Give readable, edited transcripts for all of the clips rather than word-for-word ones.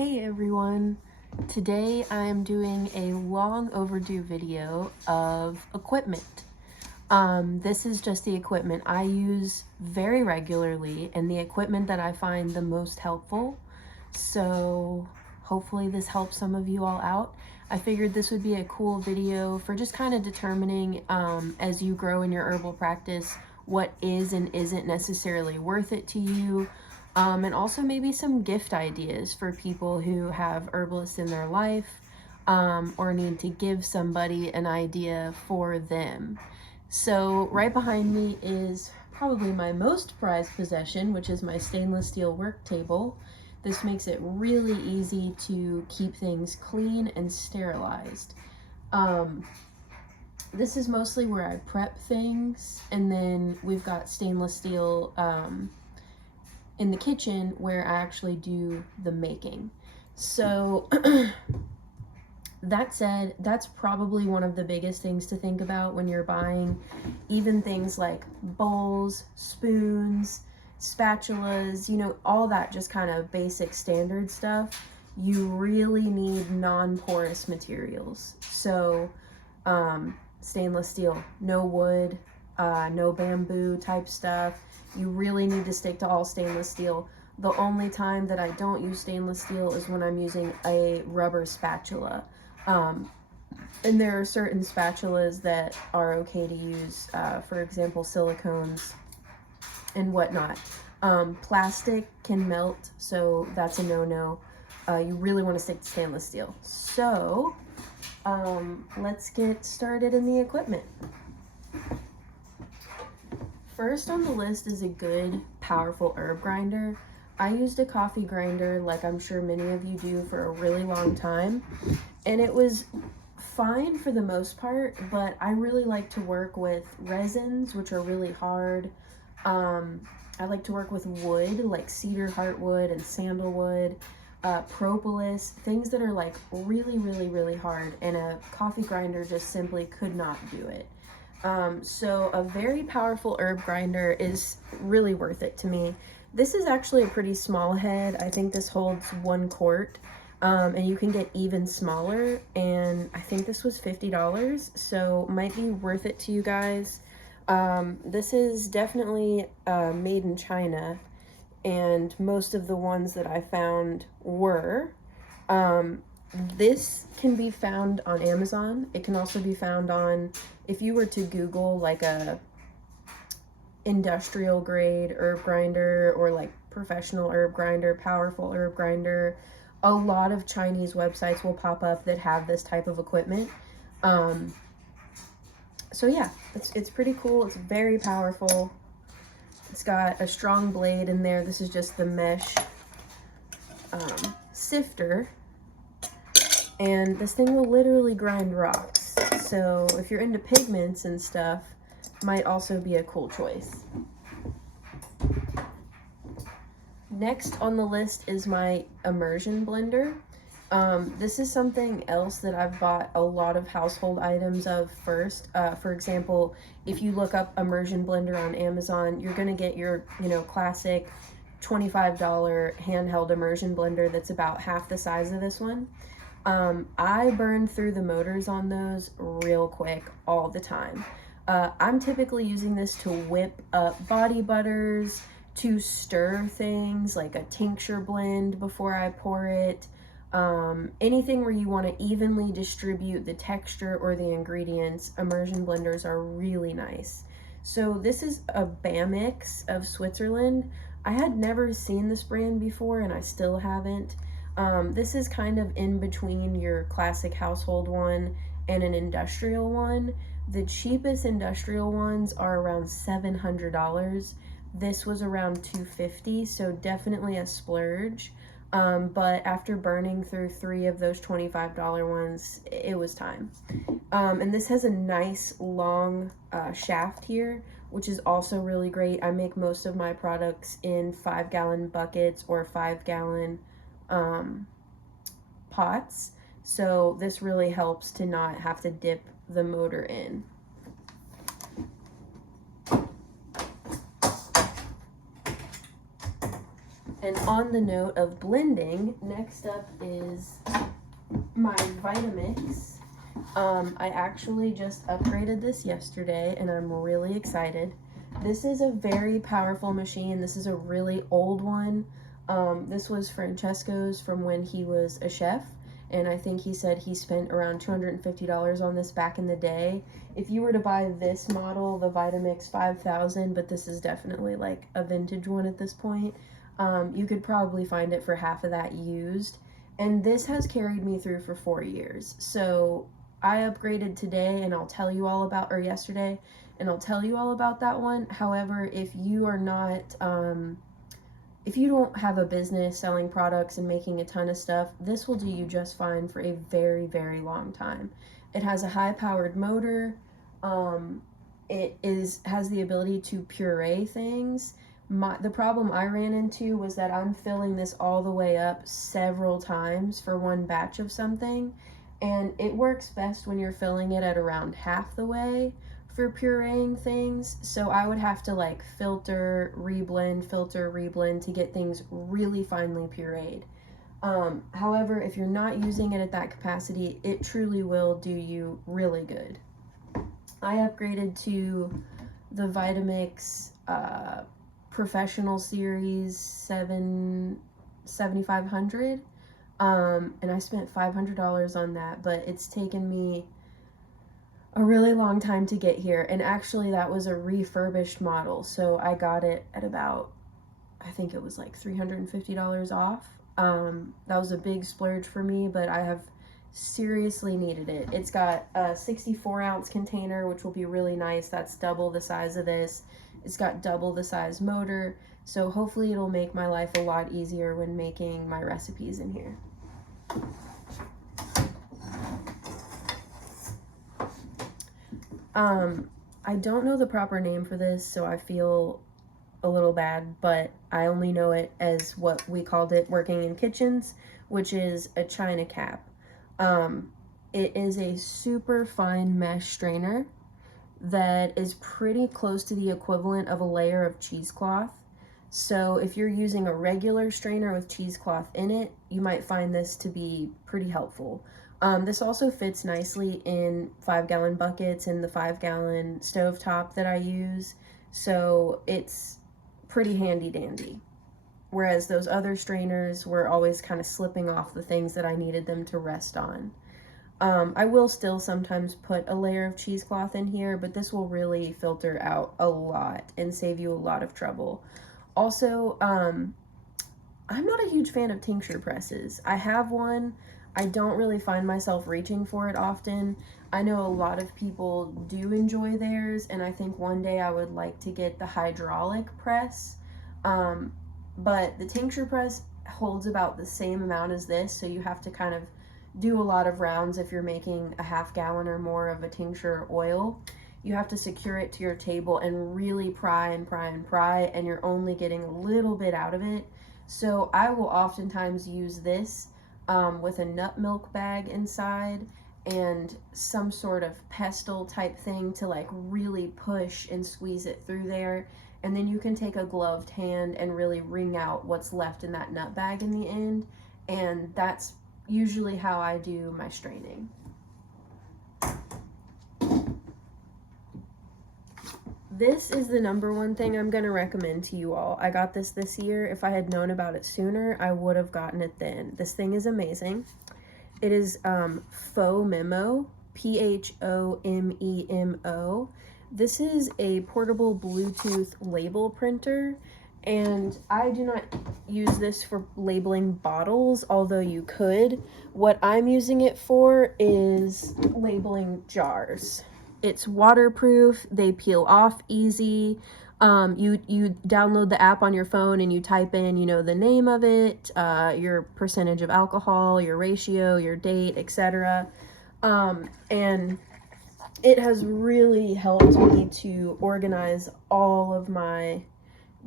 Hey everyone! Today I am doing a long overdue video of equipment. This is just the equipment I use very regularly and the equipment that I find the most helpful. So hopefully this helps some of you all out. I figured this would be a cool video for just kind of determining as you grow in your herbal practice what is and isn't necessarily worth it to you. And also maybe some gift ideas for people who have herbalists in their life or need to give somebody an idea for them. So right behind me is probably my most prized possession, which is my stainless steel work table. This makes it really easy to keep things clean and sterilized. This is mostly where I prep things, and then we've got stainless steel in the kitchen where I actually do the making. So that said, that's probably one of the biggest things to think about when you're buying even things like bowls, spoons, spatulas, you know, all that just kind of basic standard stuff. You really need non-porous materials. So stainless steel, no wood, no bamboo type stuff. You really need to stick to all stainless steel. The only time that I don't use stainless steel is when I'm using a rubber spatula. And there are certain spatulas that are okay to use, for example, silicones and whatnot. Plastic can melt, so that's a no-no. You really want to stick to stainless steel. So let's get started in the equipment. First on the list is a good, powerful herb grinder. I used a coffee grinder, like I'm sure many of you do, for a really long time, and it was fine for the most part, but I really like to work with resins, which are really hard. I like to work with wood, like cedar heartwood and sandalwood, propolis, things that are like really hard, and a coffee grinder just simply could not do it. So a very powerful herb grinder is really worth it to me. This is actually a pretty small head. I think this holds 1 quart, and you can get even smaller, and I think this was $50, so might be worth it to you guys. This is definitely made in China, and most of the ones that I found were. This can be found on Amazon. It can also be found on, if you were to Google like a industrial grade herb grinder or like professional herb grinder, powerful herb grinder, a lot of Chinese websites will pop up that have this type of equipment. So yeah, it's pretty cool. It's very powerful. It's got a strong blade in there. This is just the mesh sifter. And this thing will literally grind rocks. So if you're into pigments and stuff, might also be a cool choice. Next on the list is my Immersion Blender. This is something else that I've bought a lot of household items of first. For example, if you look up Immersion Blender on Amazon, you're gonna get your, classic $25 handheld immersion blender that's about half the size of this one. I burn through the motors on those real quick all the time. I'm typically using this to whip up body butters, to stir things like a tincture blend before I pour it. Anything where you want to evenly distribute the texture or the ingredients, immersion blenders are really nice. So this is a Vitamix of Switzerland. I had never seen this brand before, and I still haven't. This is kind of in between your classic household one and an industrial one. The cheapest industrial ones are around $700. This was around $250, so definitely a splurge. But after burning through 3 of those $25 ones, it was time. And this has a nice long shaft here, which is also really great. I make most of my products in 5-gallon buckets or 5-gallon pots, so this really helps to not have to dip the motor in. And on the note of blending, next up is my Vitamix. I actually just upgraded this yesterday and I'm really excited. This is a very powerful machine. This is a really old one. This was Francesco's from when he was a chef, and I think he said he spent around $250 on this back in the day. If you were to buy this model, the Vitamix 5000, but this is definitely like a vintage one at this point, you could probably find it for half of that used. And this has carried me through for 4 years. So I upgraded today and I'll tell you all about, or yesterday, and I'll tell you all about that one. However, if you are not, if you don't have a business selling products and making a ton of stuff, this will do you just fine for a very, very long time. It has a high-powered motor. It has the ability to puree things. The problem I ran into was that I'm filling this all the way up several times for one batch of something, and it works best when you're filling it at around half the way for pureeing things. So I would have to like filter, reblend to get things really finely pureed. However, if you're not using it at that capacity, it truly will do you really good. I upgraded to the Vitamix Professional Series 7500, and I spent $500 on that, but it's taken me a really long time to get here. And actually that was a refurbished model, so I got it at about, I think it was like $350 off. That was a big splurge for me, but I have seriously needed it. It's got a 64-ounce container, which will be really nice. That's double the size of this. It's got double the size motor, so hopefully it'll make my life a lot easier when making my recipes in here. I don't know the proper name for this, so I feel a little bad, but I only know it as what we called it working in kitchens, which is a china cap. It is a super fine mesh strainer that is pretty close to the equivalent of a layer of cheesecloth. So if you're using a regular strainer with cheesecloth in it, you might find this to be pretty helpful. This also fits nicely in 5-gallon buckets and the 5-gallon stovetop that I use, so it's pretty handy dandy. Whereas those other strainers were always kind of slipping off the things that I needed them to rest on. I will still sometimes put a layer of cheesecloth in here, but this will really filter out a lot and save you a lot of trouble. Also, I'm not a huge fan of tincture presses. I have one. I don't really find myself reaching for it often. I know a lot of people do enjoy theirs, and I think one day I would like to get the hydraulic press. But the tincture press holds about the same amount as this, so you have to kind of do a lot of rounds if you're making a half-gallon or more of a tincture oil. You have to secure it to your table and really pry and pry and pry, and you're only getting a little bit out of it. So I will oftentimes use this with a nut milk bag inside and some sort of pestle type thing to like really push and squeeze it through there. And then you can take a gloved hand and really wring out what's left in that nut bag in the end. And that's usually how I do my straining. This is the number one thing I'm going to recommend to you all. I got this year. If I had known about it sooner, I would have gotten it then. This thing is amazing. It is Phomemo, Phomemo. This is a portable Bluetooth label printer, and I do not use this for labeling bottles, although you could. What I'm using it for is labeling jars. It's waterproof, they peel off easy. You download the app on your phone and you type in, you know, the name of it, your percentage of alcohol, your ratio, your date, etc. And it has really helped me to organize all of my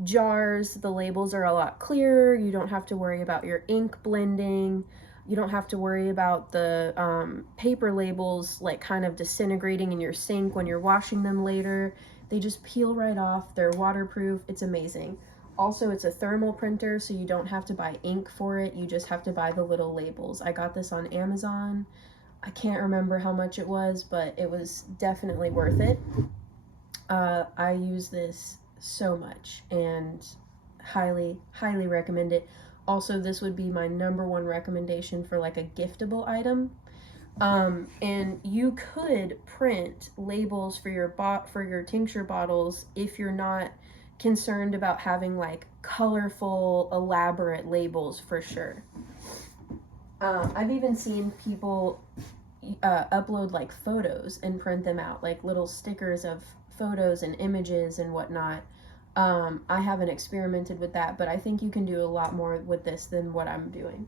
jars. The labels are a lot clearer. You don't have to worry about your ink blending. You don't have to worry about the paper labels like kind of disintegrating in your sink when you're washing them later. They just peel right off. They're waterproof. It's amazing. Also, it's a thermal printer, so you don't have to buy ink for it. You just have to buy the little labels. I got this on Amazon. I can't remember how much it was, but it was definitely worth it. I use this so much and highly, highly recommend it. Also, this would be my number one recommendation for like a giftable item. And you could print labels for your tincture bottles if you're not concerned about having like colorful, elaborate labels for sure. I've even seen people upload like photos and print them out, like little stickers of photos and images and whatnot. I haven't experimented with that, but I think you can do a lot more with this than what I'm doing.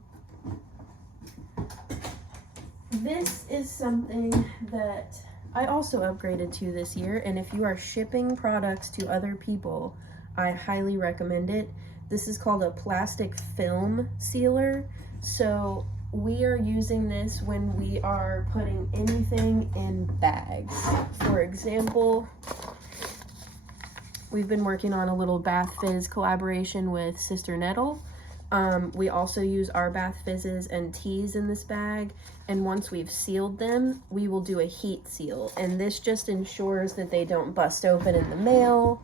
This is something that I also upgraded to this year, and if you are shipping products to other people, I highly recommend it. This is called a plastic film sealer. So we are using this when we are putting anything in bags. For example, we've been working on a little Bath Fizz collaboration with Sister Nettle. We also use our Bath Fizzes and teas in this bag, and once we've sealed them, we will do a heat seal, and this just ensures that they don't bust open in the mail,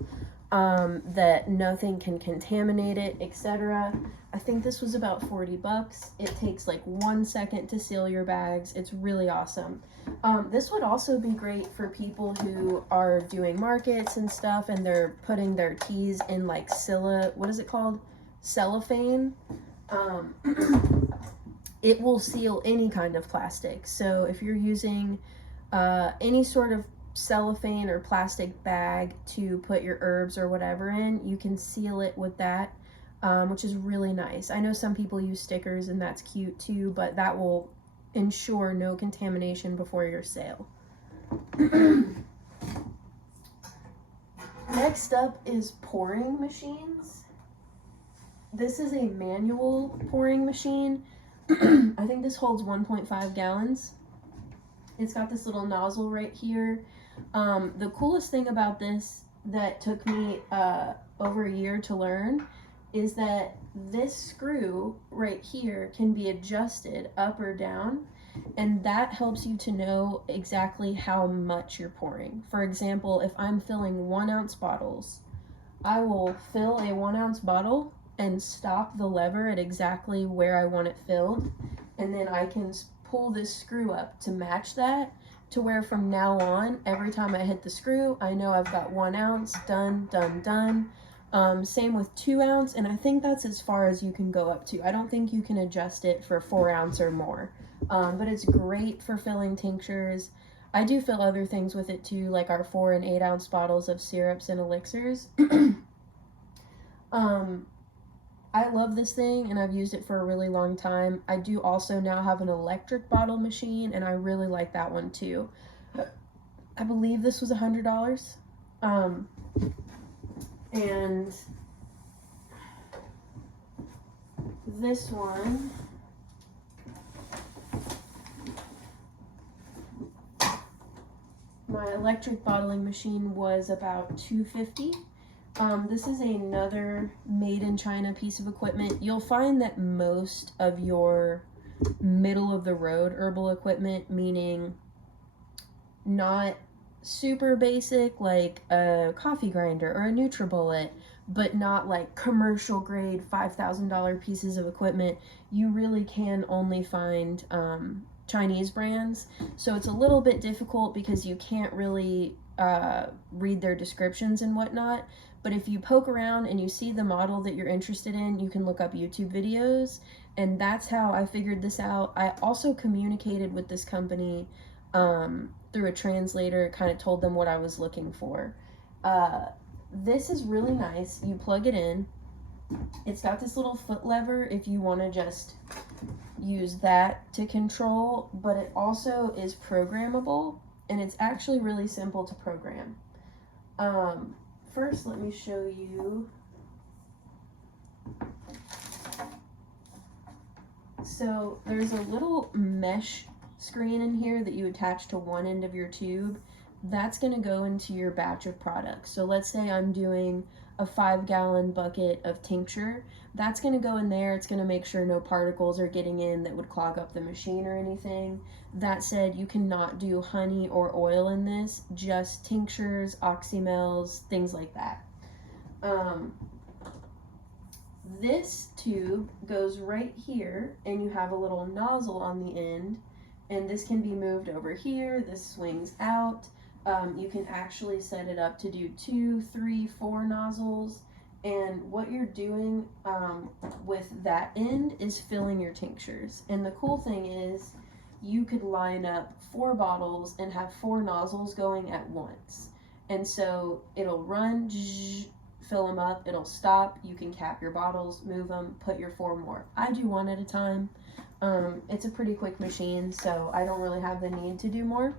that nothing can contaminate it, etc. I think this was about 40 bucks. It takes like 1 second to seal your bags. It's really awesome. This would also be great for people who are doing markets and stuff, and they're putting their teas in like what is it called? Cellophane. It will seal any kind of plastic. So if you're using any sort of cellophane or plastic bag to put your herbs or whatever in, you can seal it with that, which is really nice. I know some people use stickers and that's cute too, but that will ensure no contamination before your sale. Next up is pouring machines. This is a manual pouring machine. I think this holds 1.5 gallons. It's got this little nozzle right here. The coolest thing about this that took me over a year to learn is that this screw right here can be adjusted up or down, and that helps you to know exactly how much you're pouring. For example, if I'm filling 1 ounce bottles, I will fill a 1 ounce bottle and stop the lever at exactly where I want it filled, and then I can pull this screw up to match that, to where from now on, every time I hit the screw, I know I've got 1 ounce, done, done, done. Same with 2 ounce, and I think that's as far as you can go up to. I don't think you can adjust it for 4 ounce or more, but it's great for filling tinctures. I do fill other things with it too, like our 4 and 8 ounce bottles of syrups and elixirs. I love this thing, and I've used it for a really long time. I do also now have an electric bottle machine, and I really like that one too. I believe this was $100. And this one, my electric bottling machine, was about $250. This is another made in China piece of equipment. You'll find that most of your middle of the road herbal equipment, meaning not super basic like a coffee grinder or a NutriBullet, but not like commercial grade $5,000 pieces of equipment, you really can only find Chinese brands. So it's a little bit difficult because you can't really read their descriptions and whatnot. But if you poke around and you see the model that you're interested in, you can look up YouTube videos, and that's how I figured this out. I also communicated with this company through a translator, kind of told them what I was looking for. This is really nice. You plug it in. It's got this little foot lever if you want to just use that to control, but it also is programmable, and it's actually really simple to program. First, let me show you. So there's a little mesh screen in here that you attach to one end of your tube. That's going to go into your batch of products. So let's say I'm doing a 5-gallon bucket of tincture. That's going to go in there. It's going to make sure no particles are getting in that would clog up the machine or anything. That said, you cannot do honey or oil in this, just tinctures, oxymels, things like that. This tube goes right here, and you have a little nozzle on the end, and this can be moved over here. This swings out. You can actually set it up to do 2, 3, 4 nozzles, and what you're doing with that end is filling your tinctures. And the cool thing is you could line up 4 bottles and have 4 nozzles going at once, and so it'll run, fill them up, it'll stop, you can cap your bottles, move them, put your 4 more. I do 1 at a time. It's a pretty quick machine, so I don't really have the need to do more.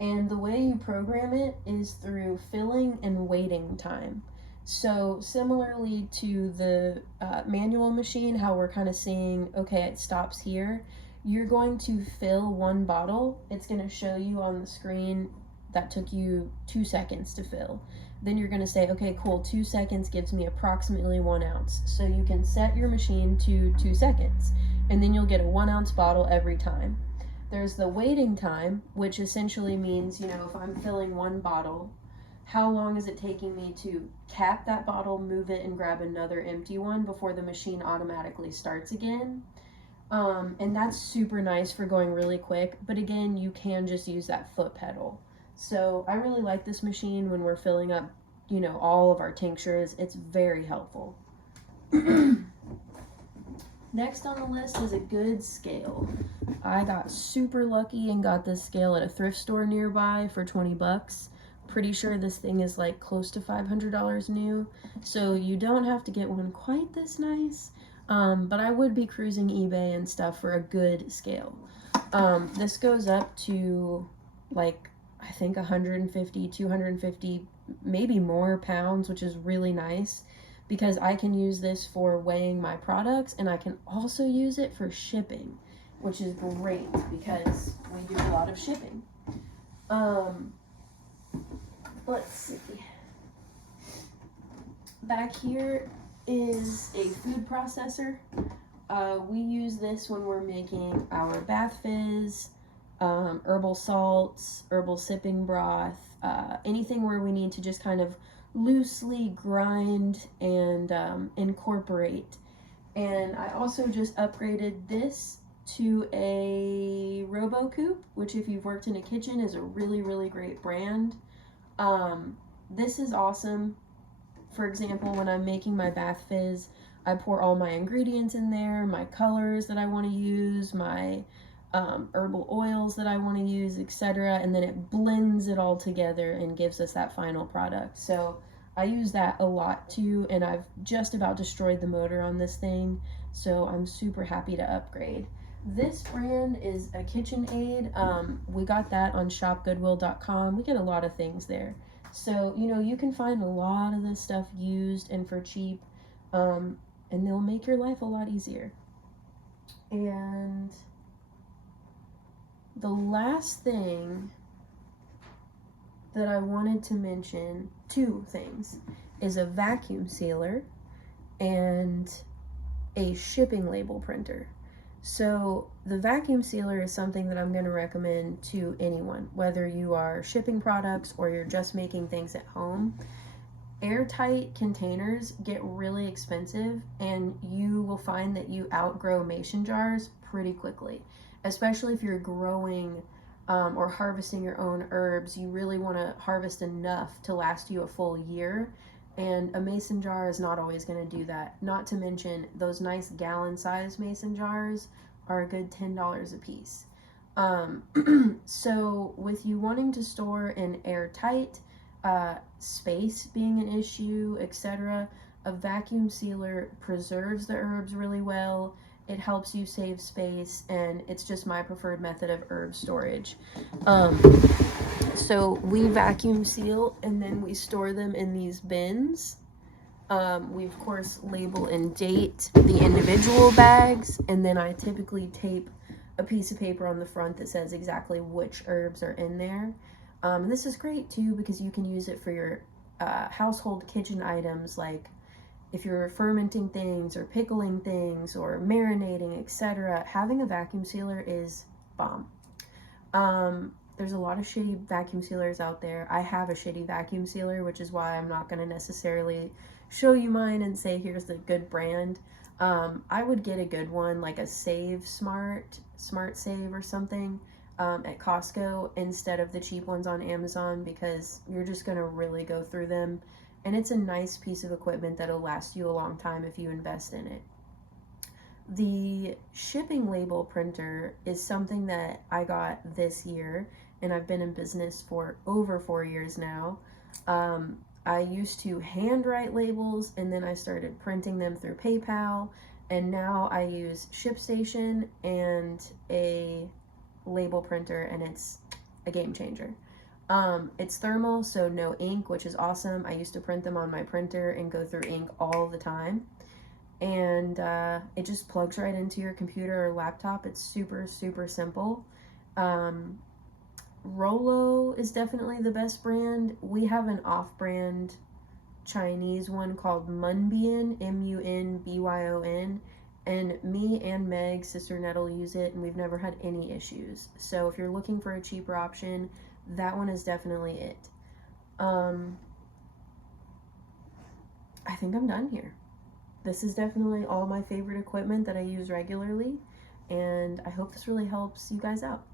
And the way you program it is through filling and waiting time. So similarly to the manual machine, how we're kind of seeing, okay, it stops here, you're going to fill 1 bottle. It's going to show you on the screen that took you 2 seconds to fill. Then you're going to say, okay, cool, 2 seconds gives me approximately 1 ounce. So you can set your machine to 2 seconds, and then you'll get a 1 ounce bottle every time. There's the waiting time, which essentially means, you know, if I'm filling 1 bottle, how long is it taking me to cap that bottle, move it, and grab another empty one before the machine automatically starts again? And that's super nice for going really quick, but again, you can just use that foot pedal. So I really like this machine when we're filling up, you know, all of our tinctures. It's very helpful. Next on the list is a good scale. I got super lucky and got this scale at a thrift store nearby for 20 bucks. Pretty sure this thing is like close to $500 new, so you don't have to get one quite this nice, but I would be cruising eBay and stuff for a good scale. This goes up to like, I think 150, 250, maybe more pounds, which is really nice because I can use this for weighing my products, and I can also use it for shipping, which is great because we do a lot of shipping. Let's see. Back here is a food processor. We use this when we're making our bath fizz, herbal salts, herbal sipping broth, anything where we need to just kind of loosely grind and incorporate. And I also just upgraded this to a RoboCoupe, which if you've worked in a kitchen is a really, really great brand. This is awesome. For example, when I'm making my bath fizz, I pour all my ingredients in there, my colors that I want to use, my herbal oils that I want to use, etc., and then it blends it all together and gives us that final product. So I use that a lot too, and I've just about destroyed the motor on this thing, so I'm super happy to upgrade. This brand is a KitchenAid. We got that on shopgoodwill.com. We get a lot of things there. So, you know, you can find a lot of this stuff used and for cheap, and they'll make your life a lot easier. And the last thing that I wanted to mention, 2 things, is a vacuum sealer and a shipping label printer. So the vacuum sealer is something that I'm going to recommend to anyone, whether you are shipping products or you're just making things at home. Airtight containers get really expensive, and you will find that you outgrow mason jars pretty quickly, especially if you're growing or harvesting your own herbs. You really want to harvest enough to last you a full year, and a mason jar is not always going to do that. Not to mention, those nice gallon-sized mason jars are a good $10 a piece. So with you wanting to store in airtight, space being an issue, etc., a vacuum sealer preserves the herbs really well. It helps you save space, and it's just my preferred method of herb storage. So we vacuum seal, and then we store them in these bins. We of course label and date the individual bags, and then I typically tape a piece of paper on the front that says exactly which herbs are in there. This is great too because you can use it for your household kitchen items, like if you're fermenting things or pickling things or marinating, etc., having a vacuum sealer is bomb. There's a lot of shitty vacuum sealers out there. I have a shitty vacuum sealer, which is why I'm not going to necessarily show you mine and say here's the good brand. I would get a good one, like a Smart Save or something, at Costco instead of the cheap ones on Amazon, because you're just going to really go through them. And it's a nice piece of equipment that'll last you a long time if you invest in it. The shipping label printer is something that I got this year, and I've been in business for over 4 years now. I used to handwrite labels, and then I started printing them through PayPal, and now I use ShipStation and a label printer, and it's a game changer. It's thermal, so no ink, which is awesome. I used to print them on my printer and go through ink all the time. And it just plugs right into your computer or laptop. It's super, super simple. Rollo is definitely the best brand. We have an off-brand Chinese one called Munbyon, Munbyon, and me and Meg, sister Nettle, use it, and we've never had any issues. So if you're looking for a cheaper option, that one is definitely it. I think I'm done here. This is definitely all my favorite equipment that I use regularly, and I hope this really helps you guys out.